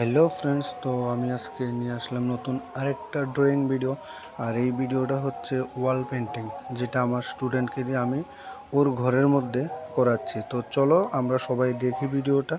Hello friends, তো আমি আজকে নিয়ে আসলাম নতুন আরেকটা ড্রয়িং ভিডিও। আর এই ভিডিওটা হচ্ছে ওয়াল পেন্টিং, যেটা আমার স্টুডেন্টকে দিয়ে আমি ওর ঘরের মধ্যে করাচ্ছি। তো চলো আমরা সবাই দেখি ভিডিওটা।